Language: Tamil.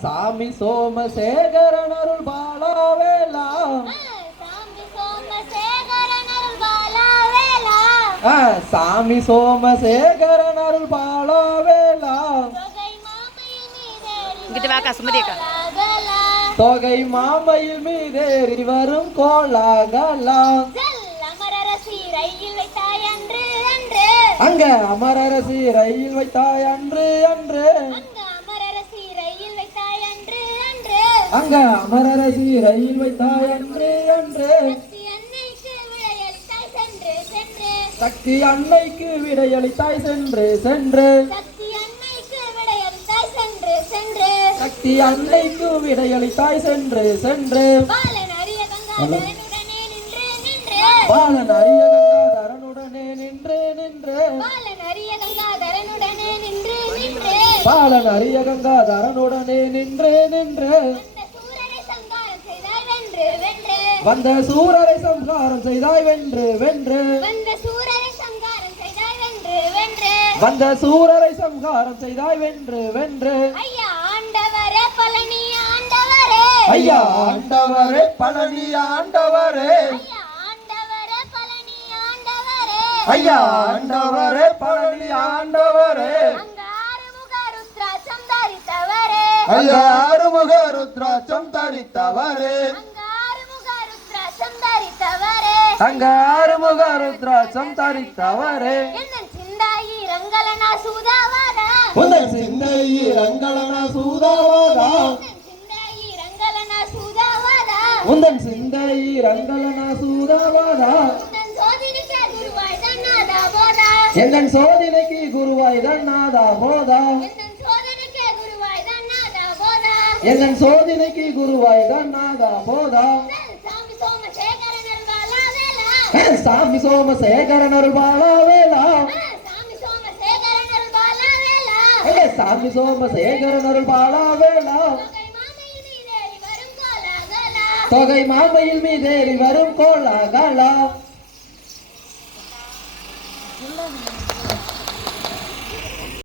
சாமி சோமசேகரன் அருள் பாலாவேலா சாமி சோமசேகரன் அருள் பாலாவேலா தொகை மாமையில் மீதேறி வரும் கோலாகலா அங்க அமரரசி ரயில் வைத்தாய் அன்று அன்று அங்க அமரரசி ரயில் வைத்தாய் அன்று அன்று சக்தி அன்னைக்கு விடையளித்தாய் சென்று சென்று சக்தி அன்னைக்கு விடையளித்தாய் சென்று சென்று பாலன் அரிய கங்காதரனுடனே நின்று நின்று பாலன் அரிய கங்காதரனுடனே நின்று நின்று வந்த சூரரை சம்ஹாரம் செய்தாய் வென்று வென்று வந்த சூரரை சம்ஹாரம் செய்தாய் வென்று வென்று ஐயா ஆண்டவரே பழனி ஆண்டவரே ஐயா ஆண்டவரே பழனி ஆண்டவரே ஐயா ஆண்டவரே பழனி ஆண்டவரே ஐயா ஆறுமுக ருத்ராட்சம் தரித்தவரே அங்க ஆறுமுக ருத்ராட்சம் தரித்தவரே உந்தன் சிந்தையி ரங்களனா சூதாவாதா உந்தன் சிந்தையி ரங்களனா சூதாவாதா எந்தன் சோதனைக்கு குருவாய் தன்னாதா போதா எந்தன் சோதனைக்கு குருவாய் தன்னாதா போதா சாமி சோமசேகரன் அருள் பாலாவேலா சாமி சோமசேகரன் அருள் பாலாவேலா தொகை மாமையில் மீதேறி வரும் கோலாகலா